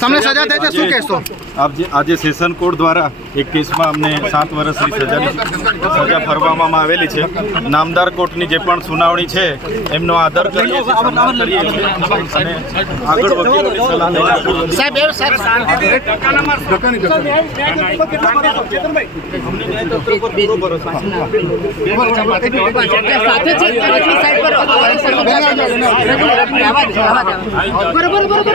તમને સજા થાય છે, શું કહેશો? આજે સેશન કોર્ટ દ્વારા એક કેસમાં અમને 7 વર્ષની સજા ફરવામાં આવેલી છે. નામદાર કોર્ટની જે પણ સુનાવણી છે એમનો આદર કરીએ છીએ, સન્માન કરીએ છીએ અને આગળ વકીલોની સલાહ લઈને બરોબર